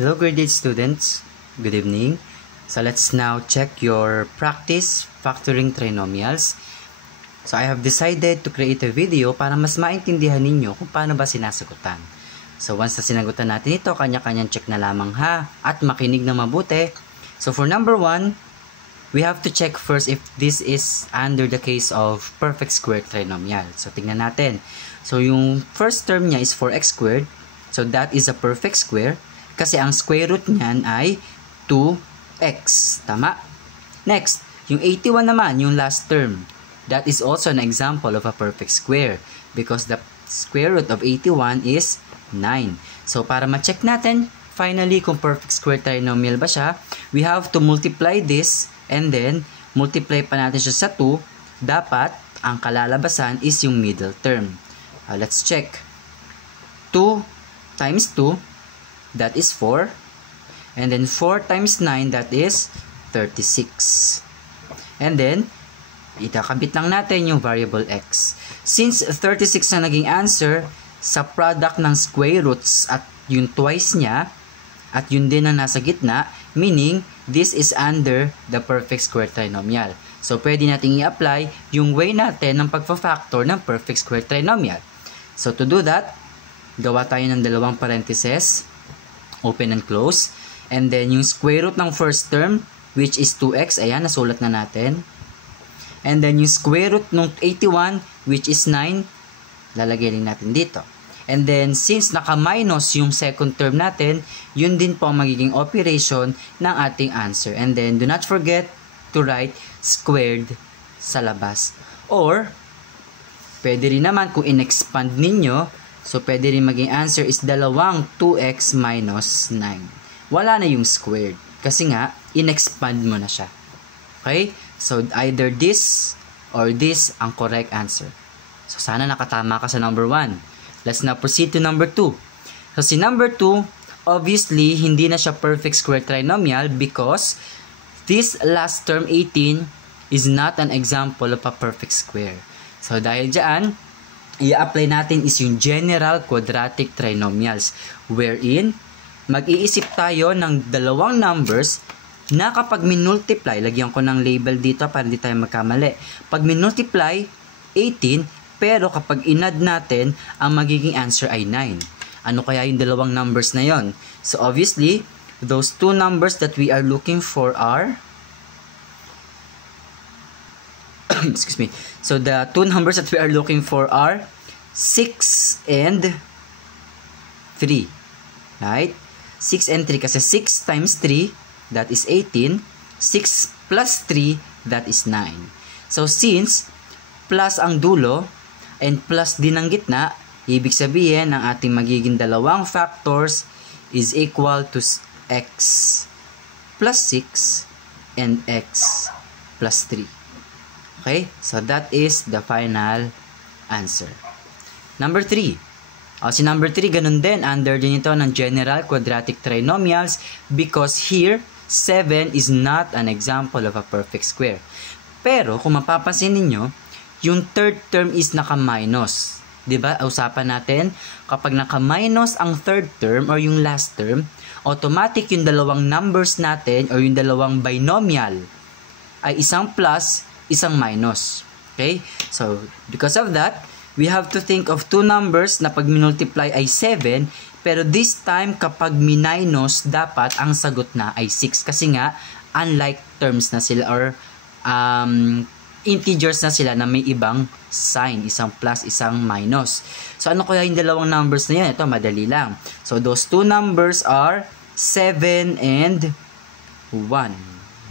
Hello grade 8 students, good evening. So let's now check your practice factoring trinomials. So I have decided to create a video para mas maintindihan ninyo kung paano ba sinasagutan. So once na sinagutan natin ito, kanya-kanyang check na lamang ha, at makinig na mabuti. So for number 1, we have to check first if this is under the case of perfect square trinomial. So tingnan natin. So yung first term niya is 4x squared. So that is a perfect square. Kasi ang square root niyan ay 2x. Tama? Next, yung 81 naman, yung last term. That is also an example of a perfect square. Because the square root of 81 is 9. So para ma-check natin, finally, kung perfect square trinomial ba siya, we have to multiply this and then multiply pa natin siya sa 2. Dapat, ang kalalabasan is yung middle term. Let's check. 2 times 2, that is 4. And then 4 times 9, that is 36. And then, itakabit lang natin yung variable x. Since 36 na naging answer, sa product ng square roots at yung twice niya, at yun din ang nasa gitna, meaning, this is under the perfect square trinomial. So, pwede natin i-apply yung way natin ng pagfa-factor ng perfect square trinomial. So, to do that, gawa tayo ng dalawang parentheses, open and close. And then, yung square root ng first term, which is 2x, ayan, nasulat na natin. And then, yung square root ng 81, which is 9, lalagay rin natin dito. And then, since naka-minus yung second term natin, yun din po ang magiging operation ng ating answer. And then, do not forget to write squared sa labas. Or, pwede rin naman kung in-expand ninyo, so, pwede rin maging answer is dalawang 2x minus 9. Wala na yung squared. Kasi nga, in-expand mo na siya. Okay? So, either this or this ang correct answer. So, sana nakatama ka sa number 1. Let's now proceed to number 2. So, si number 2, obviously, hindi na siya perfect square trinomial because this last term, 18, is not an example of a perfect square. So, dahil dyan, i-apply natin is yung general quadratic trinomials wherein mag-iisip tayo ng dalawang numbers na kapag minultiply, lagyan ko ng label dito para hindi tayo magkamali. Pag minultiply, 18, pero kapag inad natin, ang magiging answer ay 9. Ano kaya yung dalawang numbers na yon? So obviously, those two numbers that we are looking for are excuse me. So the two numbers that we are looking for are 6 and 3. Right? 6 and 3 kasi 6 times 3, that is 18. 6 plus 3, that is 9. So since plus ang dulo and plus din ang gitna, ibig sabihin ang ating magiging dalawang factors is equal to x plus 6 and x plus 3. Okay? So, that is the final answer. Number 3. Si number 3, ganun din. Under din ito ng general quadratic trinomials because here, 7 is not an example of a perfect square. Pero, kung mapapansin ninyo, yung third term is naka-minus. Diba? Usapan natin, kapag naka-minus ang third term or yung last term, automatic yung dalawang numbers natin or yung dalawang binomial ay isang plus, isang minus. Okay? So, because of that, we have to think of two numbers na pag minultiply ay 7, pero this time, kapag minus, dapat ang sagot na ay 6. Kasi nga, unlike terms na sila or integers na sila na may ibang sign, isang plus, isang minus. So, ano kaya yung dalawang numbers na yan? Ito, madali lang. So, those two numbers are 7 and 1.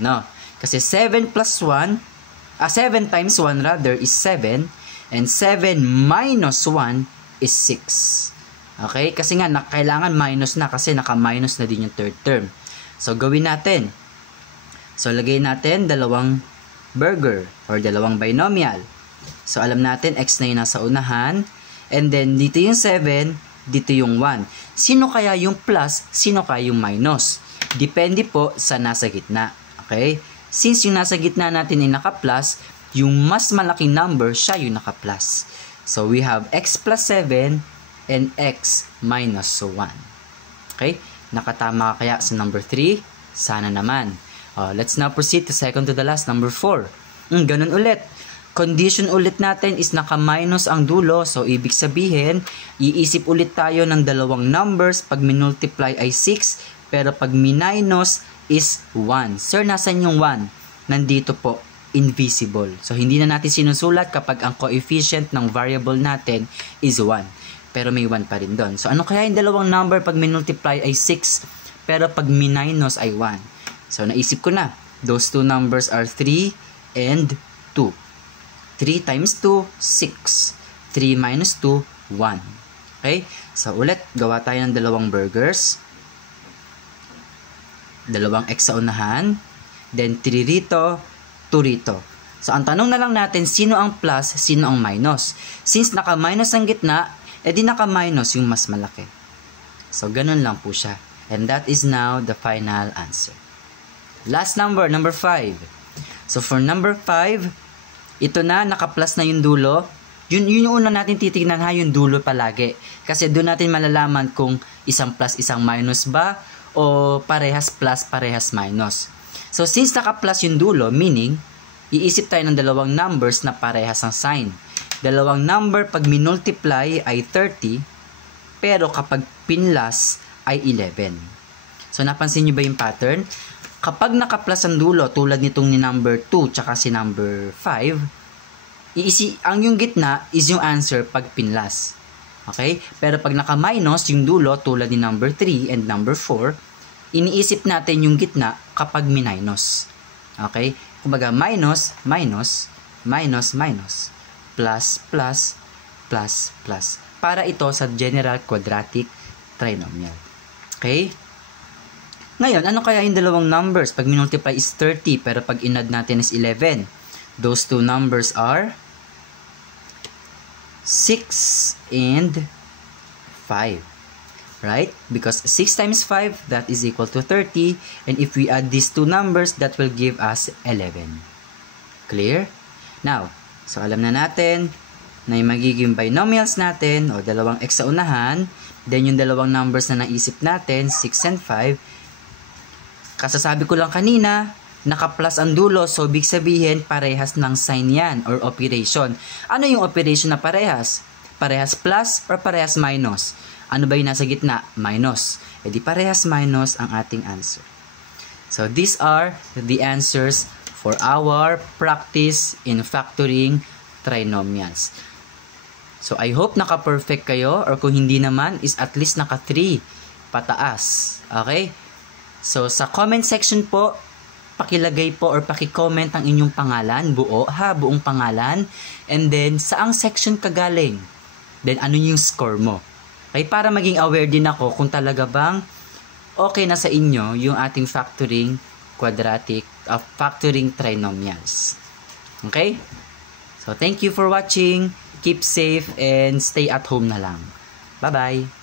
No? Kasi 7 plus 1, 7 times 1 rather is 7 and 7 minus 1 is 6. Okay? Kasi nga kailangan minus na kasi naka-minus na din yung third term. So gawin natin. So lagay natin dalawang burger or dalawang binomial. So alam natin x na yung nasa unahan and then dito yung 7, dito yung 1. Sino kaya yung plus, sino kaya yung minus? Depende po sa nasa gitna. Okay? Since yung nasa gitna natin ay naka-plus, yung mas malaking number, siya yung naka-plus. So, we have x plus 7 and x minus 1. Okay? Nakatama ka kaya sa number 3? Sana naman. Let's now proceed to second to the last, number 4. Ganun ulit. Condition ulit natin is naka-minus ang dulo. So, ibig sabihin, iisip ulit tayo ng dalawang numbers. Pag minultiply ay 6, pero pag minus is 1. Sir, nasan yung 1? Nandito po, invisible. So, hindi na natin sinusulat kapag ang coefficient ng variable natin is 1. Pero may 1 pa rin doon. So, ano kaya yung dalawang number pag minultiply ay 6, pero pag minus ay 1? So, naisip ko na. Those two numbers are 3 and 2. 3 times 2, 6. 3 minus 2, 1. Okay? So, ulit, gawa tayo ng dalawang burgers. Dalawang x sa unahan. Then, 3 rito, 2 rito. So, ang tanong na lang natin, sino ang plus, sino ang minus? Since naka-minus ang gitna, edi naka-minus yung mas malaki. So, ganun lang po siya. And that is now the final answer. Last number, number 5. So, for number 5, ito na, naka-plus na yung dulo. Yun yung una natin titignan ha, yung dulo palagi. Kasi doon natin malalaman kung isang plus, isang minus ba, o parehas plus, parehas minus. So, since naka-plus yung dulo, meaning, iisip tayo ng dalawang numbers na parehas ang sign. Dalawang number pag minultiply ay 30, pero kapag pinlas ay 11. So, napansin nyo ba yung pattern? Kapag naka-plus ang dulo, tulad nitong ni number 2 tsaka si number 5, ang yung gitna is yung answer pag pinlas. Okay? Pero pag naka-minus yung dulo, tulad ni number 3 and number 4, iniisip natin yung gitna kapag minus. Okay? Kumbaga, minus, minus, minus, minus, plus, plus, plus, plus. Para ito sa general quadratic trinomial. Okay? Ngayon, ano kaya yung dalawang numbers? Pag minultiply is 30, pero pag inadd natin is 11. Those two numbers are 6 and 5. Right? Because 6 times 5, that is equal to 30. And if we add these two numbers, that will give us 11. Clear? Now, so alam na natin na yung magiging binomials natin, o dalawang x sa unahan, then yung dalawang numbers na naisip natin, 6 and 5, kasasabi ko lang kanina, naka-plus ang dulo, so big sabihin, parehas ng sign yan, or operation. Ano yung operation na parehas? Parehas plus or parehas minus? Ano ba yung nasa gitna? Minus. E di parehas minus ang ating answer. So these are the answers for our practice in factoring trinomials. So I hope naka-perfect kayo, or kung hindi naman, is at least naka-3 pataas. Okay? So, sa comment section po, pakilagay po or pakicomment ang inyong pangalan, buong pangalan, and then, saang section ka galing? Then, ano yung score mo? Okay, para maging aware din ako kung talaga bang okay na sa inyo yung ating factoring factoring trinomials. Okay? So, thank you for watching. Keep safe and stay at home na lang. Bye-bye!